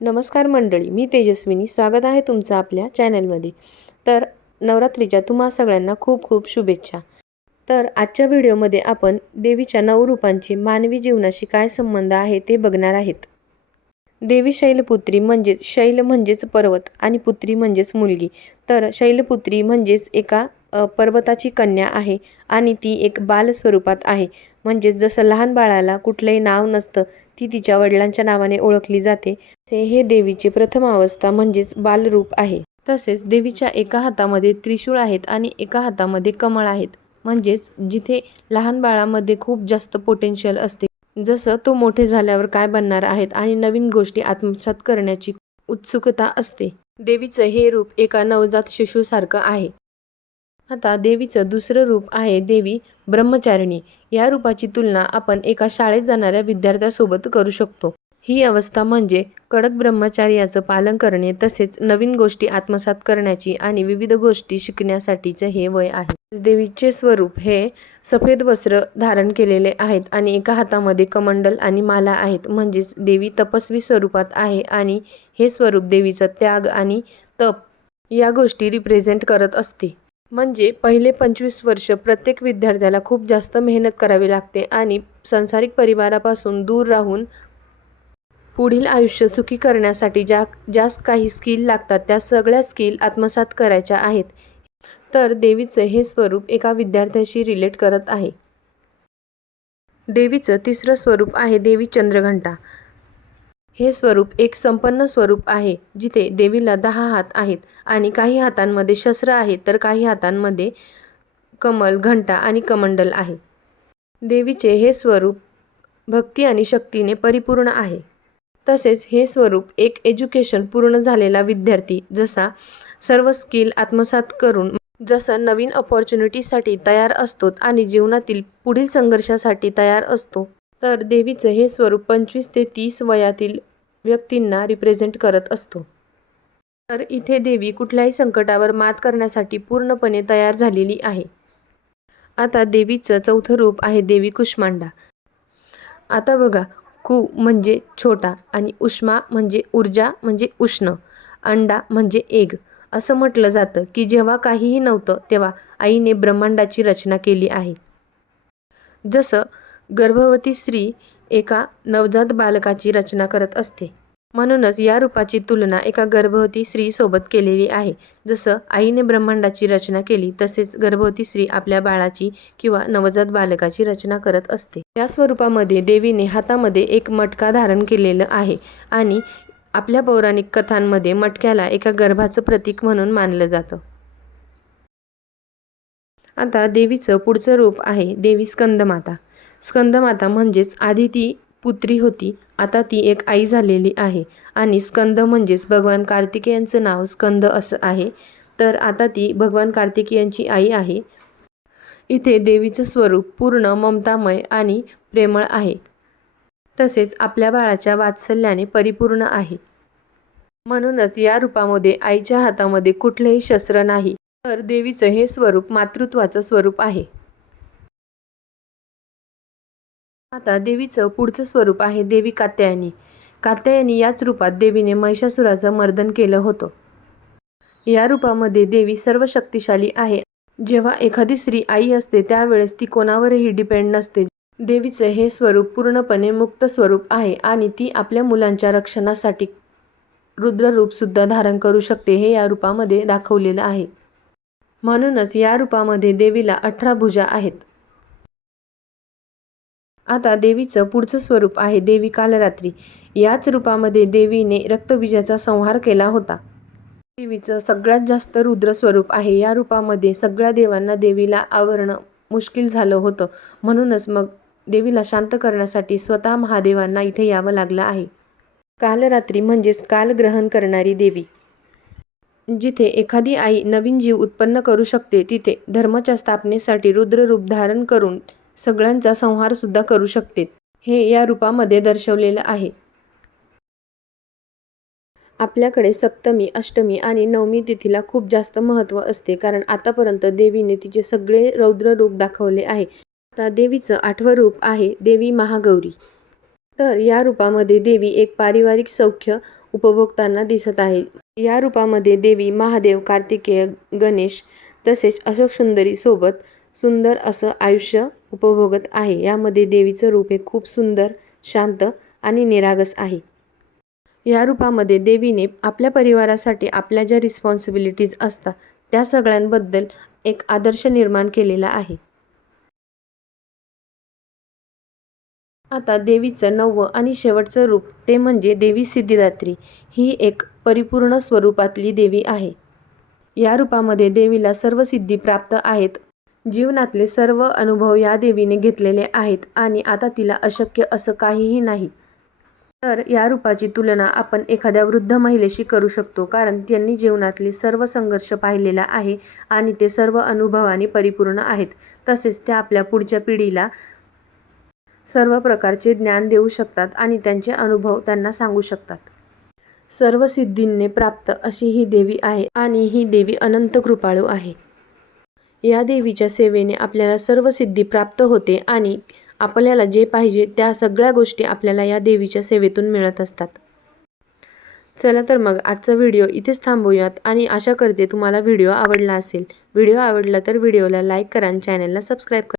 नमस्कार मंडळी मी तेजस्विनी. स्वागत आहे तुमचं आपल्या चॅनलमध्ये. तर नवरात्रीच्या तुम्हा सगळ्यांना खूप खूप शुभेच्छा. तर आजच्या व्हिडिओमध्ये आपण देवीच्या नऊ रूपांचे मानवी जीवनाशी काय संबंध आहे ते बघणार आहेत. देवी शैलपुत्री म्हणजेच शैल म्हणजेच पर्वत आणि पुत्री म्हणजेच मुलगी. तर शैलपुत्री म्हणजेच एका पर्वताची कन्या आहे आणि ती एक बाल स्वरूपात आहे. म्हणजेच जसं लहान बाळाला कुठलंही नाव नसतं ती तिच्या वडिलांच्या नावाने ओळखली जाते. ते हे देवीचे प्रथम अवस्था म्हणजेच बालरूप आहे. तसेच देवीच्या एका हातामध्ये त्रिशूळ आहेत आणि एका हातामध्ये कमळ आहेत. म्हणजेच जिथे लहान बाळामध्ये खूप जास्त पोटेन्शियल असते जसं तो मोठे झाल्यावर काय बनणार आहेत आणि नवीन गोष्टी आत्मसात करण्याची उत्सुकता असते. देवीचं हे रूप एका नवजात शिशूसारखं आहे. आता देवीचं दुसरं रूप आहे देवी ब्रह्मचारिणी. या रूपाची तुलना आपण एका शाळेत जाणाऱ्या विद्यार्थ्यासोबत करू शकतो. ही अवस्था म्हणजे कडक ब्रह्मचार्याचं पालन करणे तसेच नवीन गोष्टी आत्मसात करण्याची आणि विविध गोष्टी शिकण्यासाठीचे हे वय आहे. देवीचे स्वरूप हे सफेद वस्त्र धारण केलेले आहेत आणि एका हातामध्ये कमंडल आणि माला आहेत. म्हणजेच देवी तपस्वी स्वरूपात आहे आणि हे स्वरूप देवीचा त्याग आणि तप या गोष्टी रिप्रेझेंट करत असते. म्हणजे पहिले पंचवीस वर्ष प्रत्येक विद्यार्थ्याला खूप जास्त मेहनत करावी लागते आणि सांसारिक परिवारापासून दूर राहून पुढील आयुष्य सुखी करण्यासाठी ज्या ज्या काही स्किल लागतात त्या सगळ्या स्किल आत्मसात करायच्या आहेत. तर देवीचं हे स्वरूप एका विद्यार्थ्याशी रिलेट करत आहे. देवीचं तिसरं स्वरूप आहे देवी चंद्रघंटा. हे स्वरूप एक संपन्न स्वरूप आहे जिथे देवीला दहा हात आहेत आणि काही हातांमध्ये शस्त्र आहेत तर काही हातांमध्ये कमल घंटा आणि कमंडल आहे. देवीचे हे स्वरूप भक्ती आणि शक्तीने परिपूर्ण आहे. तसेच हे स्वरूप एक एज्युकेशन पूर्ण झालेला विद्यार्थी जसा सर्व स्किल आत्मसात करून जसं नवीन ऑपॉर्च्युनिटीसाठी तयार असतो आणि जीवनातील पुढील संघर्षासाठी तयार असतो. तर देवीचं हे स्वरूप पंचवीस ते तीस वयातील व्यक्तींना रिप्रेझेंट करत असतो. तर इथे देवी कुठल्याही संकटावर मात करण्यासाठी पूर्णपणे तयार झालेली आहे. आता देवीचं चौथं रूप आहे देवी कुष्मांडा. आता बघा कु म्हणजे छोटा आणि उष्मा म्हणजे ऊर्जा म्हणजे उष्ण अंडा म्हणजे एग. असं म्हटलं जातं की जेव्हा काहीही नव्हतं तेव्हा आईने ब्रह्मांडाची रचना केली आहे. जसं गर्भवती स्त्री एका नवजात बालकाची रचना करत असते. म्हणूनच या रूपाची तुलना एका गर्भवती स्त्रीसोबत केलेली आहे. जसं आईने ब्रह्मांडाची रचना केली तसेच गर्भवती स्त्री आपल्या बाळाची किंवा नवजात बालकाची रचना करत असते. या स्वरूपामध्ये देवीने हातामध्ये एक मटका धारण केलेलं आहे आणि आपल्या पौराणिक कथांमध्ये मटक्याला एका गर्भाचं प्रतीक म्हणून मानलं जातं. आता देवीचं पुढचं रूप आहे देवी स्कंदमाता. स्कंदमाता म्हणजेच आधी ती पुत्री होती. आता ती एक आई झालेली आहे. आणि स्कंद म्हणजेच भगवान कार्तिकेयांचं नाव स्कंद असं आहे. तर आता ती भगवान कार्तिकेयांची आई आहे. इथे देवीचं स्वरूप पूर्ण ममतामय आणि प्रेमळ आहे. तसेच आपल्या बाळाच्या वात्सल्याने परिपूर्ण आहे. म्हणूनच या रूपामध्ये आईच्या हातामध्ये कुठलेही शस्त्र नाही. तर देवीचं हे स्वरूप मातृत्वाचं स्वरूप आहे. आता देवीचं पुढचं स्वरूप आहे देवी कात्यायनी. कात्यायनी याच रूपात देवीने महिषासुराचं मर्दन केलं होतं. या रूपामध्ये देवी सर्व शक्तिशाली आहे. जेव्हा एखादी स्त्री आई असते त्यावेळेस ती कोणावरही डिपेंड नसते. देवीचं हे स्वरूप पूर्णपणे मुक्त स्वरूप आहे आणि ती आपल्या मुलांच्या रक्षणासाठी रुद्ररूपसुद्धा धारण करू शकते हे या रूपामध्ये दाखवलेलं आहे. म्हणूनच या रूपामध्ये देवीला अठरा भुजा आहेत. आता देवीचं पुढचं स्वरूप आहे देवी कालरात्री. याच रूपामध्ये देवीने रक्तबीजाचा संहार केला होता. देवीचं सगळ्यात जास्त रुद्र स्वरूप आहे. या रूपामध्ये सगळ्या देवांना देवीला आवरणं मुश्किल झालं होतं. म्हणूनच मग देवीला शांत करण्यासाठी स्वतः महादेवांना इथे यावं लागलं आहे. कालरात्री म्हणजेच काल ग्रहण करणारी देवी. जिथे एखादी आई नवीन जीव उत्पन्न करू शकते तिथे धर्माच्या स्थापनेसाठी रुद्र रूप धारण करून सगळ्यांचा संहारसुद्धा करू शकते. हे या रूपामध्ये दर्शवलेलं आहे. आपल्याकडे सप्तमी अष्टमी आणि नवमी तिथीला खूप जास्त महत्त्व असते कारण आतापर्यंत देवीने तिचे सगळे रौद्र रूप दाखवले आहे. आता देवीचं आठवं रूप आहे देवी महागौरी. तर या रूपामध्ये देवी एक पारिवारिक सौख्य उपभोगताना दिसत आहे. या रूपामध्ये देवी महादेव कार्तिकेय गणेश तसेच अशोक सुंदरीसोबत सुंदर असं आयुष्य उपभोगत आहे. यामध्ये देवीचं रूप हे खूप सुंदर शांत आणि निरागस आहे. या रूपामध्ये देवीने आपल्या परिवारासाठी आपल्या ज्या रिस्पॉन्सिबिलिटीज असतात त्या सगळ्यांबद्दल एक आदर्श निर्माण केलेला आहे. आता देवीचं नववं आणि शेवटचं रूप ते म्हणजे देवी सिद्धिदात्री. ही एक परिपूर्ण स्वरूपातली देवी आहे. या रूपामध्ये देवीला सर्व सिद्धी प्राप्त आहेत जीवनातले सर्व अनुभव या देवीने घेतलेले आहेत आणि आता तिला अशक्य असं काहीही नाही. तर या रूपाची तुलना आपण एखाद्या वृद्ध महिलेशी करू शकतो कारण त्यांनी जीवनातले सर्व संघर्ष पाहिलेला आहे आणि ते सर्व अनुभवाने परिपूर्ण आहेत. तसेच त्या आपल्या पुढच्या पिढीला सर्व प्रकारचे ज्ञान देऊ शकतात आणि त्यांचे अनुभव त्यांना सांगू शकतात. सर्व सिद्धींनी प्राप्त अशी ही देवी आहे आणि ही देवी अनंत कृपाळू आहे. या देवीच्या सेवेने आपल्याला सर्व सिद्धी प्राप्त होते आणि आपल्याला जे पाहिजे त्या सगळ्या गोष्टी आपल्याला या देवीच्या सेवेतून मिळत असतात. चला तर मग आजचा व्हिडिओ इथेच थांबूयात आणि आशा करते तुम्हाला व्हिडिओ आवडला असेल. व्हिडिओ आवडला तर व्हिडिओला लाईक करा आणि चॅनलला सबस्क्राईब करा.